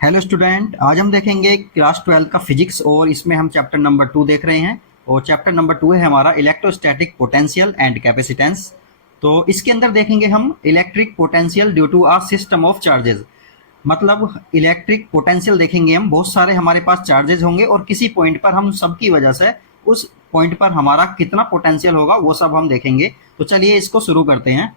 Hello student, आज हम देखेंगे क्लास 12 का फिजिक्स और इसमें हम चैप्टर नंबर 2 देख रहे हैं। और चैप्टर नंबर 2 है हमारा इलेक्ट्रोस्टैटिक पोटेंशियल एंड कैपेसिटेंस। तो इसके अंदर देखेंगे हम electric potential due to a system of charges. मतलब इलेक्ट्रिक पोटेंशियल देखेंगे हम, बहुत सारे हमारे पास चार्जेस होंगे और किसी पॉइंट पर हम सबकी वजह से उस पॉइंट पर हमारा कितना पोटेंशियल होगा वो सब हम देखेंगे। तो चलिए इसको शुरू करते हैं।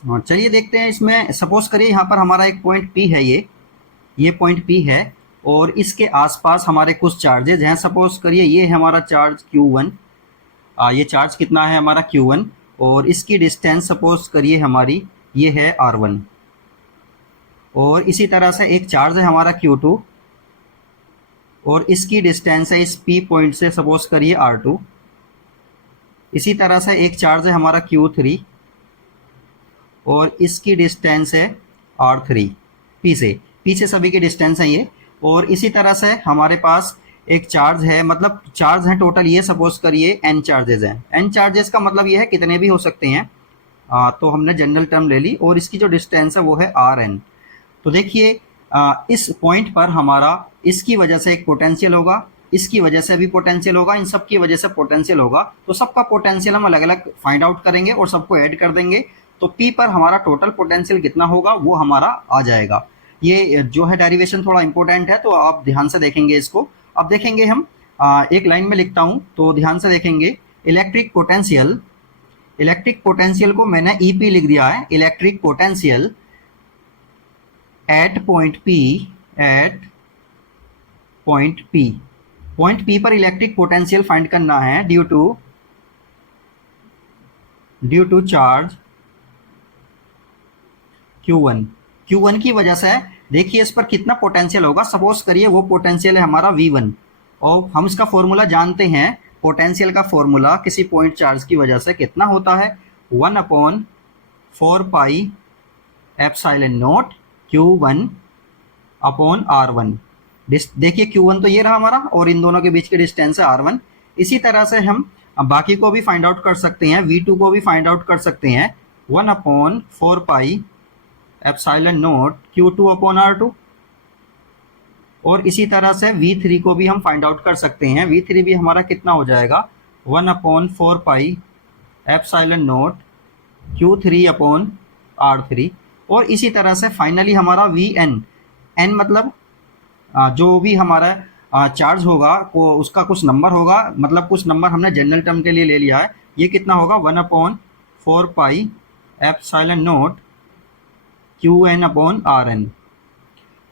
चलिए देखते हैं। इसमें सपोज करिए यहाँ पर हमारा एक पॉइंट पी है, ये पॉइंट पी है और इसके आसपास हमारे कुछ चार्जेज हैं। सपोज करिए ये है हमारा चार्ज Q1। ये चार्ज कितना है हमारा Q1 और इसकी डिस्टेंस सपोज करिए हमारी ये है R1। और इसी तरह से एक चार्ज है हमारा Q2 और इसकी डिस्टेंस है इस P पॉइंट से सपोज करिए R2। इसी तरह से एक चार्ज है हमारा Q3 और इसकी डिस्टेंस है R3। पी से सभी की डिस्टेंस है ये। और इसी तरह से हमारे पास एक चार्ज है, मतलब चार्ज है टोटल ये सपोज करिए n चार्जेस हैं। n चार्जेस का मतलब ये है कितने भी हो सकते हैं। तो हमने जनरल टर्म ले ली और इसकी जो डिस्टेंस है वो है Rn। तो देखिए इस पॉइंट पर हमारा इसकी वजह से एक पोटेंशियल होगा, इसकी वजह से भी पोटेंशियल होगा, इन सब की वजह से पोटेंशियल होगा। तो सबका पोटेंशियल हम अलग अलग फाइंड आउट करेंगे और सबको ऐड कर देंगे। तो P पर हमारा टोटल पोटेंशियल कितना होगा वो हमारा आ जाएगा। ये जो है डेरिवेशन थोड़ा इंपॉर्टेंट है, तो आप ध्यान से देखेंगे इसको। अब देखेंगे हम एक लाइन में लिखता हूं तो ध्यान से देखेंगे। इलेक्ट्रिक पोटेंशियल को मैंने EP लिख दिया है। Electric potential at point P पर इलेक्ट्रिक पोटेंशियल फाइंड करना है ड्यू टू चार्ज Q1 की वजह से। देखिए इस पर कितना पोटेंशियल होगा। सपोज करिए वो पोटेंशियल है हमारा V1 और हम इसका फॉर्मूला जानते हैं। पोटेंशियल का फॉर्मूला किसी पॉइंट चार्ज की वजह से कितना होता है, 1/4 pi epsilon not Q1 upon R1। देखिए Q1 तो ये रहा हमारा और इन दोनों के बीच की डिस्टेंस है R1। इसी तरह से हम बाकी को भी फाइंड आउट कर सकते हैं, V2 को भी फाइंड आउट कर सकते हैं, 1/4 pi epsilon not Q2 upon R2। और इसी तरह से V3 को भी हम फाइंड आउट कर सकते हैं। V3 भी हमारा कितना हो जाएगा, 1/4 pi epsilon not Q3 upon R3। और इसी तरह से फाइनली हमारा Vn, n मतलब जो भी हमारा चार्ज होगा वो उसका कुछ नंबर होगा, मतलब कुछ नंबर हमने जनरल टर्म के लिए ले लिया है। ये कितना होगा, 1/4 pi epsilon not Qn upon Rn।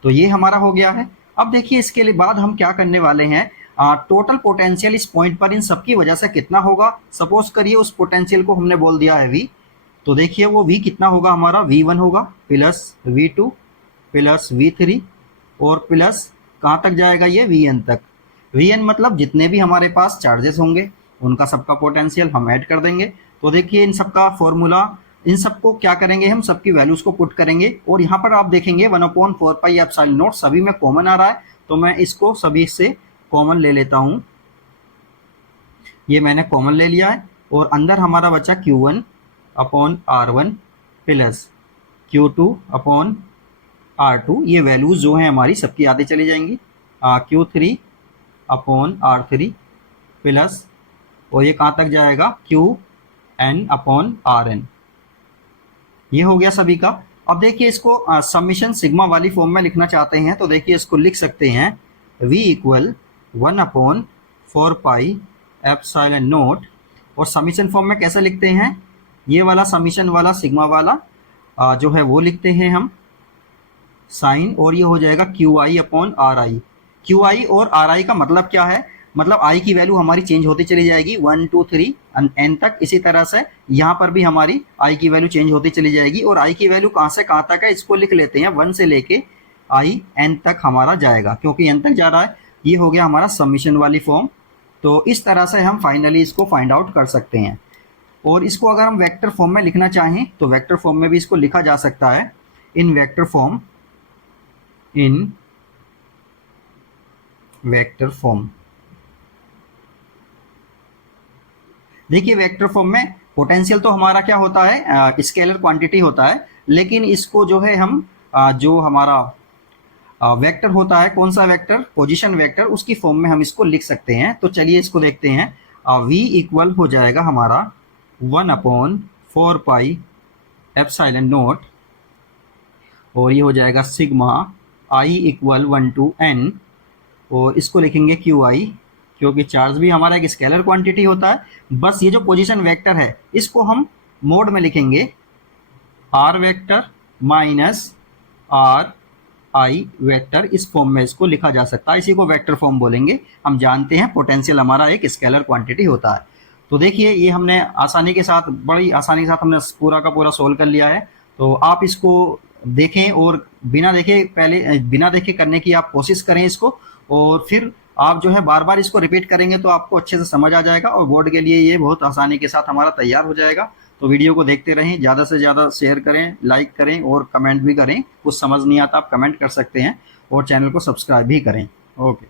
तो ये हमारा हो गया है। अब देखिए इसके लिए बाद हम क्या करने वाले हैं, टोटल पोटेंशियल इस पॉइंट पर इन सबकी वजह से कितना होगा। सपोज करिए उस पोटेंशियल को हमने बोल दिया है V। तो देखिए वो V कितना होगा हमारा, V1 होगा प्लस V2 प्लस V3 और प्लस कहाँ तक जाएगा ये, Vn तक। Vn मतलब जितने भी हमारे पास चार्जेस होंगे उनका सबका पोटेंशियल हम ऐड कर देंगे। तो देखिए इन सबका फॉर्मूला, इन सबको क्या करेंगे, हम सबकी वैल्यूज को पुट करेंगे। और यहाँ पर आप देखेंगे 1/4 पाई एप्सिलॉन नॉट सभी में कॉमन आ रहा है, तो मैं इसको सभी से कॉमन ले लेता हूँ। ये मैंने कॉमन ले लिया है और अंदर हमारा बचा Q1 upon R1 plus Q2 upon R2। ये वैल्यूज जो हैं हमारी सबकी आती चली जाएंगी, Q3 अपॉन R3 प्लस, और ये कहाँ तक जाएगा, Qn अपॉन Rn। ये हो गया सभी का। अब देखिए इसको समीशन सिग्मा वाली फॉर्म में लिखना चाहते हैं तो देखिए इसको लिख सकते हैं V equal 1/4 pi epsilon not. और समीशन फॉर्म में कैसे लिखते हैं, ये वाला समीशन वाला सिग्मा वाला जो है वो लिखते हैं हम साइन, और ये हो जाएगा QI अपॉन RI। QI और RI का मतलब क्या है, मतलब I की वैल्यू हमारी चेंज होती चली जाएगी 1 2 3 n तक। इसी तरह से यहाँ पर भी हमारी I की वैल्यू चेंज होती चली जाएगी। और I की वैल्यू कहाँ से कहाँ तक है, इसको लिख लेते हैं 1 से लेके I n तक हमारा जाएगा, क्योंकि n तक जा रहा है। ये हो गया हमारा समीशन वाली फॉर्म। तो इस तरह से हम फाइनली इसको फाइंड आउट कर सकते हैं। और इसको अगर हम वेक्टर फॉर्म में लिखना चाहें तो वेक्टर फॉर्म में भी इसको लिखा जा सकता है, इन वेक्टर फॉर्म। देखिए वेक्टर फॉर्म में पोटेंशियल तो हमारा क्या होता है, स्केलर क्वांटिटी होता है, लेकिन इसको जो है हम जो हमारा वेक्टर होता है, कौन सा वेक्टर, पोजीशन वेक्टर, उसकी फॉर्म में हम इसको लिख सकते हैं। तो चलिए इसको देखते हैं। v इक्वल हो जाएगा हमारा 1/4 पाई एप्सिलॉन नॉट, और ये हो जाएगा sigma i equal 1 to n, और इसको लिखेंगे क्यू आई, क्योंकि चार्ज भी हमारा एक स्केलर क्वांटिटी होता है। बस ये जो पोजीशन वेक्टर है इसको हम मोड में लिखेंगे r vector minus r i vector, इस फॉर्म में इसको लिखा जा सकता है, इसी को वेक्टर फॉर्म बोलेंगे। हम जानते हैं पोटेंशियल हमारा एक स्केलर क्वांटिटी होता है। तो देखिए ये हमने आसानी के साथ, बड़ी आसानी के साथ हमने पूरा का पूरा सोल्व कर लिया है। तो आप इसको देखें और बिना देखे, पहले बिना देखे करने की आप कोशिश करें इसको, और फिर आप जो है बार बार इसको रिपीट करेंगे तो आपको अच्छे से समझ आ जाएगा, और बोर्ड के लिए ये बहुत आसानी के साथ हमारा तैयार हो जाएगा। तो वीडियो को देखते रहें, ज़्यादा से ज़्यादा शेयर करें, लाइक करें और कमेंट भी करें। कुछ समझ नहीं आता आप कमेंट कर सकते हैं, और चैनल को सब्सक्राइब भी करें। ओके।